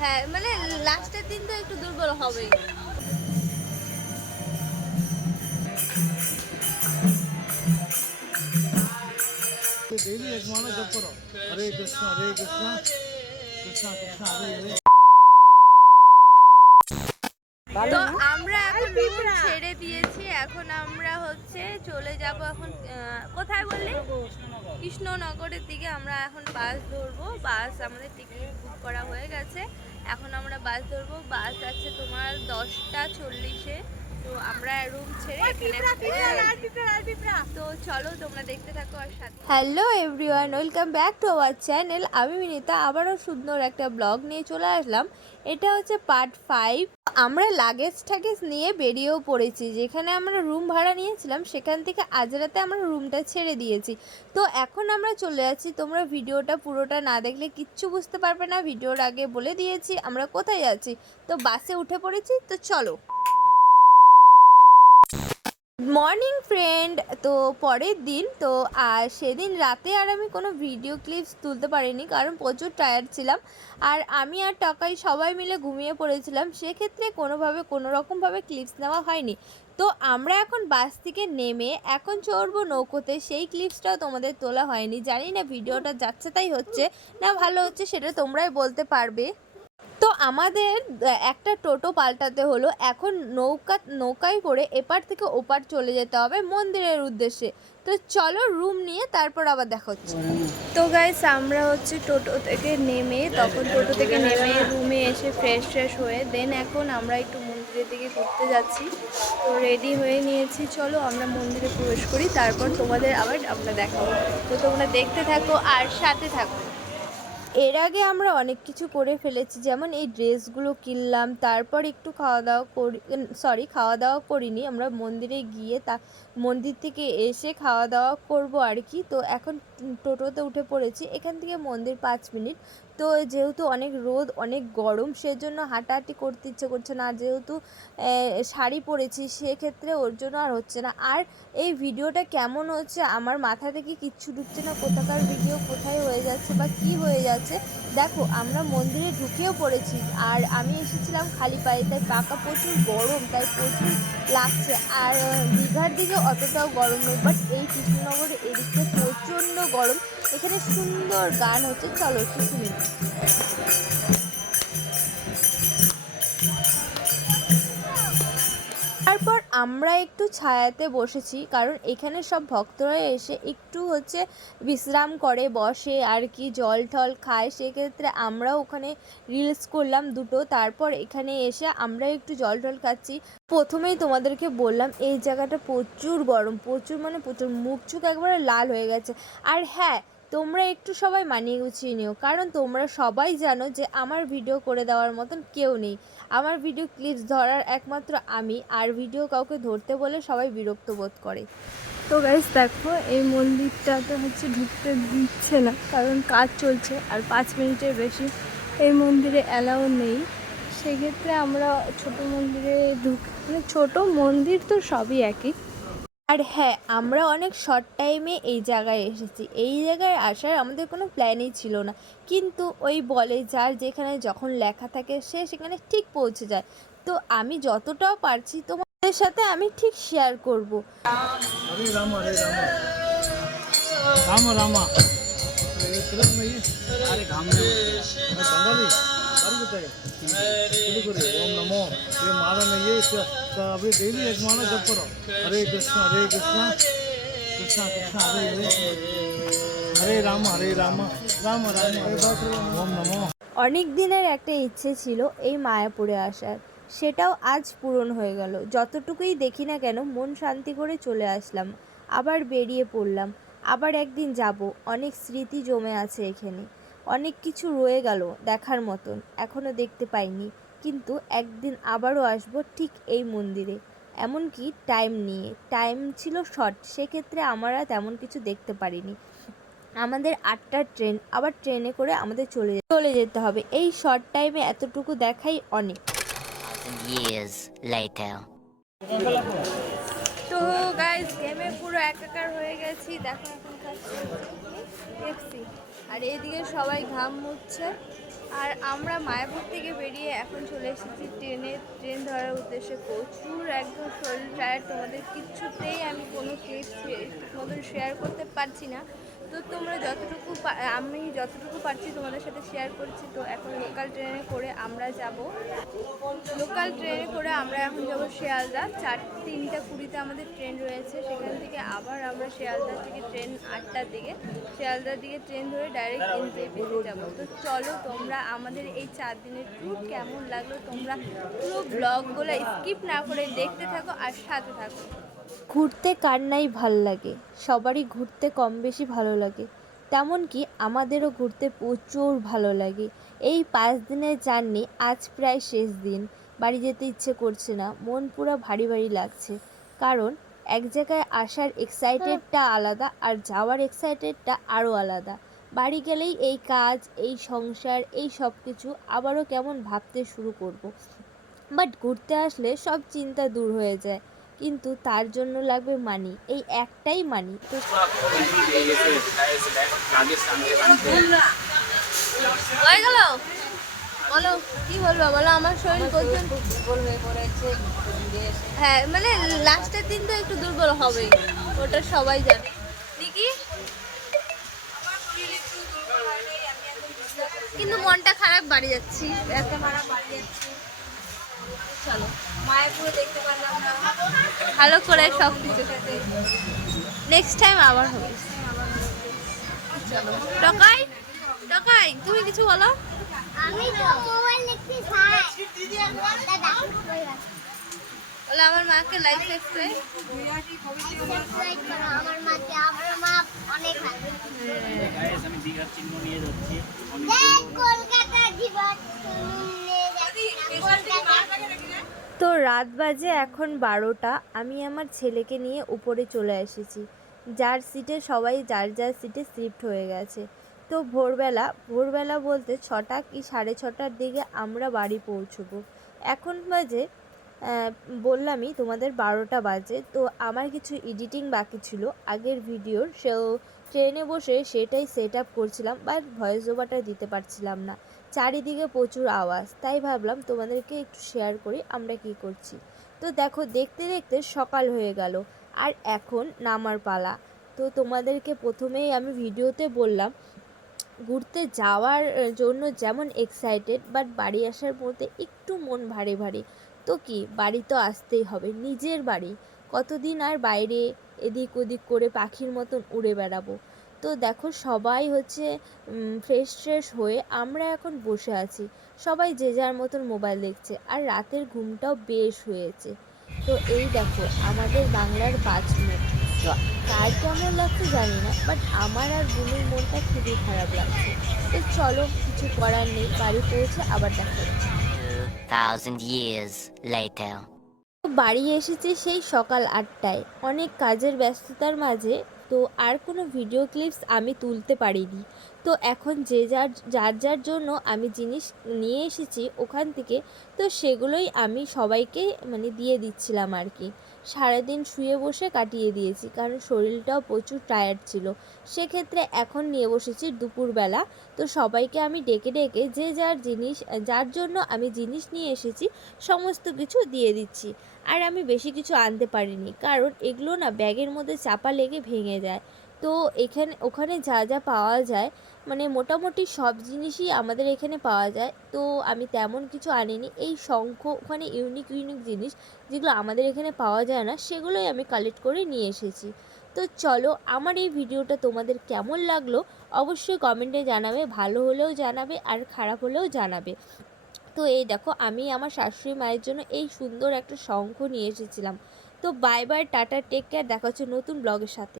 হ্যাঁ, মানে লাস্টের দিন একটু দুর্বল হবে হ্যাঁ। তো আমরা ছেড়ে দিয়েছি এখন আমরা হচ্ছে চলে যাব এখন কোথায় বললি? কৃষ্ণনগরের দিকে আমরা এখন বাস ধরবো। বাস আমাদের টিকিট বুক করা হয়ে গেছে। এখন আমরা বাস ধরবো। বাস আছে তোমার দশটা চল্লিশে। তো আমরা রুম ছেড়ে। তো চলো তোমরা দেখতে থাকো আর সাথে hello everyone welcome back to our channel আমি মিনিতা আবারও সুন্দর একটা ব্লগ নিয়ে চলে আসলাম। এটা হচ্ছে পার্ট ফাইভ আমরা লাগেজ ঠাগেজ নিয়ে বেরিয়েও পড়েছি। যেখানে আমরা রুম ভাড়া নিয়েছিলাম, সেখান থেকে আজ রাতে আমরা রুমটা ছেড়ে দিয়েছি। তো এখন আমরা চলে যাচ্ছি। তোমরা ভিডিওটা পুরোটা না দেখলে কিচ্ছু বুঝতে পারবে না। ভিডিওর আগে বলে দিয়েছি, আমরা কোথায় যাচ্ছি তো বাসে উঠে পড়েছি। তো চলো। মর্নিং ফ্রেন্ড তো পরের দিন, তো, আর সেদিন রাতে আর আমি কোনো ভিডিও ক্লিপস তুলতে পারিনি, কারণ প্রচুর টায়ার্ড ছিলাম। আর আমি আর টাকাই সবাই মিলে ঘুমিয়ে পড়েছিলাম, সেক্ষেত্রে কোনোভাবে কোনো রকমভাবে ক্লিপস নেওয়া হয়নি। তো আমরা এখন বাস থেকে নেমে এখন চড়বো নৌকোতে, সেই ক্লিপসটাও তোমাদের তোলা হয়নি। জানি না ভিডিওটা যাচ্ছে তাই হচ্ছে, না ভালো হচ্ছে সেটা তোমরাই বলতে পারবে। আমাদের একটা টোটো পাল্টাতে হলো। এখন নৌকা, নৌকায় করে এপার থেকে ওপার চলে যেতে হবে মন্দিরের উদ্দেশ্যে। তো চলো রুম নিয়ে তারপর আবার দেখা হচ্ছে। তো গাইস আমরা হচ্ছে টোটো থেকে নেমে, তখন টোটো থেকে নেমে রুমে এসে ফ্রেশ ফ্রেশ হয়ে দেন এখন আমরা একটু মন্দিরের দিকে ঘুরতে যাচ্ছি। তো রেডি হয়ে নিয়েছি, চলো আমরা মন্দিরে প্রবেশ করি, তারপর তোমাদের আবার আমরা দেখাবো। তো তোমরা দেখতে থাকো আর সাথে থাকো। এর আগে আমরা অনেক কিছু করে ফেলেছি, যেমন এই ড্রেসগুলো কিনলাম, তারপর একটু খাওয়া দাওয়া করি সরি খাওয়া দাওয়া করিনি, আমরা মন্দিরে গিয়ে তা, মন্দির থেকে এসে খাওয়া দাওয়া করব আর কি। তো এখন টোটোতে উঠে পড়েছি, এখান থেকে মন্দির পাঁচ মিনিট। তো যেহেতু অনেক রোদ, অনেক গরম, সেজন্য হাঁটাহাঁটি করতে ইচ্ছে করছে না। যেহেতু শাড়ি পরেছি, সেক্ষেত্রে ওর জন্য আর হচ্ছে না। আর এই ভিডিওটা কেমন হচ্ছে, আমার মাথা থেকে কিচ্ছু ঢুকছে না? কোথাকার ভিডিও, কোথায় হয়ে যাচ্ছে বা কি হয়ে যাচ্ছে দেখো, আমরা মন্দিরে ঢুকেও পড়েছি আর আমি এসেছিলাম খালি পায়ে, তাই পাকা প্রচুর গরম, তাই প্রচুর লাগছে। আর দীঘার দিকে অতটাও গরম নেই বাট এই কৃষ্ণনগরে এদিকে প্রচণ্ড গরম। এখানে সুন্দর গান হচ্ছে, চলো একটু শুনি। আমরা একটু ছায়াতে বসেছি, কারণ এখানে সব ভক্তরা এসে একটু হচ্ছে বিশ্রাম করে, বসে আর কি, জল টল খায়। সেক্ষেত্রে আমরাও ওখানে রিলস করলাম দুটো, তারপর এখানে এসে আমরা একটু জল টল খাচ্ছি। প্রথমেই তোমাদেরকে বললাম, এই জায়গাটা প্রচুর গরম, প্রচুর মানে প্রচুর, মুখ চুখ একবারে লাল হয়ে গেছে। আর হ্যাঁ তোমরা একটু সবাই মানিয়ে গুছিয়ে নিও। কারণ তোমরা সবাই জানো যে আমার ভিডিও করে দেওয়ার মতন কেউ নেই। আমার ভিডিও ক্লিপস ধরার একমাত্র আমি আর ভিডিও কাউকে ধরতে বলে সবাই বিরক্ত বোধ করে। তো গাইস দেখো, এই মন্দিরটাতে হচ্ছে ঢুকতে দিচ্ছে না, কারণ কাজ চলছে আর পাঁচ মিনিটের বেশি এই মন্দিরে অ্যালাউ নেই। সেক্ষেত্রে আমরা ছোট মন্দিরে ঢুক মানে ছোটো মন্দির তো সবই একই। আর হ্যাঁ আমরা অনেক শর্ট টাইমে এই জায়গায় এসেছি। এই জায়গায় আসার আমাদের কোনো প্ল্যানই ছিল না। কিন্তু ওই বলে যার যেখানে যখন লেখা থাকে সে সেখানে ঠিক পৌঁছে যায়। তো আমি যতটাও পারছি তোমাদের সাথে আমি ঠিক শেয়ার করব। রামা রামা। অনেক দিনের একটা ইচ্ছে ছিল এই মায়াপুরে আসার সেটাও আজ পূরণ হয়ে গেল যতটুকুই দেখি না কেন মন শান্তি করে চলে আসলাম আবার বেরিয়ে পড়লাম আবার একদিন যাব অনেক স্মৃতি জমে আছে এখানে অনেক কিছু রয়ে গেল দেখার মতন এখনও দেখতে পাইনি। কিন্তু একদিন আবারও আসব ঠিক এই মন্দিরে। এমনকি টাইম নিয়ে টাইম ছিল শর্ট সেক্ষেত্রে আমরা তেমন কিছু দেখতে পারিনি। আমাদের আটটার ট্রেন আবার ট্রেনে করে আমাদের চলে চলে যেতে হবে। এই শর্ট টাইমে এতটুকু দেখাই অনেক। তো গাইস গেমে পুরো একাকার হয়ে গেছি। দেখো এখন খাচ্ছি আর এদিকে সবাই ঘাম মুচ্ছে আর আমরা মায়াপুর থেকে বেরিয়ে এখন চলে এসেছি ট্রেনে। ট্রেন ধরার উদ্দেশ্যে প্রচুর একদম শরীর টায়ার তোমাদের কিচ্ছুতেই আমি কোনো ক্লিপ মতন শেয়ার করতে পারছি না। তো তোমরা যতটুকু আমি যতটুকু পারছি তোমাদের সাথে শেয়ার করছি, তো এখন লোকাল ট্রেনে করে আমরা যাব। লোকাল ট্রেনে করে আমরা এখন যাব শিয়ালদা। চার, তিনটা কুড়িতে আমাদের ট্রেন রয়েছে। সেখান থেকে আবার আমরা শিয়ালদা থেকে ট্রেন আটটার দিকে, শিয়ালদার দিকে ট্রেন ধরে ডাইরেক্ট এনজেপিতে যাব। তো চলো তোমরা আমাদের এই চার দিনের ট্যুর কেমন লাগল? তোমরা পুরো ব্লগগুলো স্কিপ না করে দেখতে থাকো আর সাথে থাকো। ঘুরতে কার নাই ভালো লাগে? সবারই ঘুরতে কম বেশি ভালো লাগে। তেমন কি আমাদেরও ঘুরতে প্রচুর ভালো লাগে। এই পাঁচ দিনের জার্নি আজ প্রায় শেষ দিন। বাড়ি যেতে ইচ্ছে করছে না। মন পুরো ভারী ভারী লাগছে। কারণ এক জায়গায় আসার এক্সাইটেডটা আলাদা আর যাওয়ার এক্সাইটেডটা আরও আলাদা। বাড়ি গেলেই এই কাজ এই সংসার এই সব কিছু আবারও কেমন ভাবতে শুরু করব। বাট ঘুরতে আসলে সব চিন্তা দূর হয়ে যায়। কিন্তু তার জন্য লাগবে মানি এই একটাই মানি তো হয়ে গেল বলো কি বলব? বলো আমার শরীর প্রচুর হ্যাঁ মানে লাস্টের দিন তো একটু দুর্বল হবে ওটা সবাই জানে। নিকি কিন্তু মনটা খারাপ বাড়ি যাচ্ছি। এত খারাপ বাড়ি যাচ্ছি। চলো মায়াপুরে দেখতে পারলাম না। ভালো করে সব কিছু। নেক্সট টাইম আবার হবে। চলো। টকাই টকাই তুমি কিছু বলো? আমি তো মোবাইল দেখতে বলে আমার মাকে লাইফ এসছে সাবস্ক্রাইব আমার মাকে আমার মা অনেক ভালো আমি দীঘার চিহ্ন নিয়ে যাচ্ছি দেখ কলকাতা জীবন তো রাত বাজে এখন বারোটা। আমি আমার ছেলেকে নিয়ে উপরে চলে এসেছি। যার সিটে সবাই, যার যার সিটে শিফট হয়ে গেছে। তো ভোরবেলা ভোরবেলা বলতে ছটা কি সাড়ে ছটার দিকে আমরা বাড়ি পৌঁছবো। এখন বাজে বললামই তোমাদের বারোটা বাজে। তো আমার কিছু এডিটিং বাকি ছিল। আগের ভিডিওর সেও ট্রেনে বসে সেটাই সেট আপ করছিলাম বাট ভয়েস ওভারটা দিতে পারছিলাম না। চারিদিকে প্রচুর আওয়াজ। তাই ভাবলাম তোমাদেরকে একটু শেয়ার করি আমরা কি করছি। তো দেখো, দেখতে দেখতে সকাল হয়ে গেল আর এখন নামার পালা। তো তোমাদেরকে প্রথমেই আমি ভিডিওতে বললাম, ঘুরতে যাওয়ার জন্য যেমন এক্সাইটেড বাট বাড়ি আসার মধ্যে একটু মন ভারী ভারী। তো কি, বাড়ি তো আসতেই হবে, নিজের বাড়ি। কতদিন আর বাইরে এদিক ওদিক করে পাখির মতন উড়ে বেড়াবো। তো দেখো সবাই হচ্ছে ফ্রেশ ট্রেশ হয়ে আমরা এখন বসে আছি। সবাই যে যার মতন মোবাইল দেখছে। আর রাতের ঘুমটাও বেশ হয়েছে। তো এই দেখো আমাদের বাংলার পাঁচ মিনিট। তো কার কেমন লাগছে জানি না বাট আমার আর বোনের মনটা খুবই খারাপ লাগছে। তো চলো কিছু করার নেই বাড়ি পৌঁছে আবার দেখা হচ্ছে। 2,000 years later. তো বাড়ি এসেছে সেই সকাল আটটায়। অনেক কাজের ব্যস্ততার মাঝে তো আর কোনো ভিডিও ক্লিপস আমি তুলতে পারিনি। তো এখন যে যার যার যার জন্য আমি জিনিস নিয়ে এসেছি ওখান থেকে, তো সেগুলোই আমি সবাইকে মানে দিয়ে দিচ্ছিলাম আর কি। সারাদিন শুয়ে বসে কাটিয়ে দিয়েছি, কারণ শরীরটাও প্রচুর টায়ার্ড ছিল। সেক্ষেত্রে এখন নিয়ে বসেছি দুপুরবেলা, তো সবাইকে আমি ডেকে ডেকে যে যার জিনিস, যার জন্য আমি জিনিস নিয়ে এসেছি সমস্ত কিছু দিয়ে দিচ্ছি। আর আমি বেশি কিছু আনতে পারিনি, কারণ এগুলো না ব্যাগের মধ্যে চাপা লেগে ভেঙে যায়। তো এখানে, ওখানে যা যা পাওয়া যায় মানে মোটামুটি সব জিনিসই আমাদের এখানে পাওয়া যায়। তো আমি তেমন কিছু আনিনি। এই শঙ্খ, ওখানে ইউনিক ইউনিক জিনিস যেগুলো আমাদের এখানে পাওয়া যায় না, সেগুলোই আমি কালেক্ট করে নিয়ে এসেছি। তো চলো, আমার এই ভিডিওটা তোমাদের কেমন লাগল অবশ্যই কমেন্টে জানাবে, ভালো হলেও জানাবে আর খারাপ হলেও জানাবে। তো এই দেখো, আমি আমার শাশুড়ি মায়ের জন্য এই সুন্দর একটা শঙ্খ নিয়ে এসেছিলাম। তো bye bye tata take care দেখা হচ্ছে নতুন ব্লগের সাথে।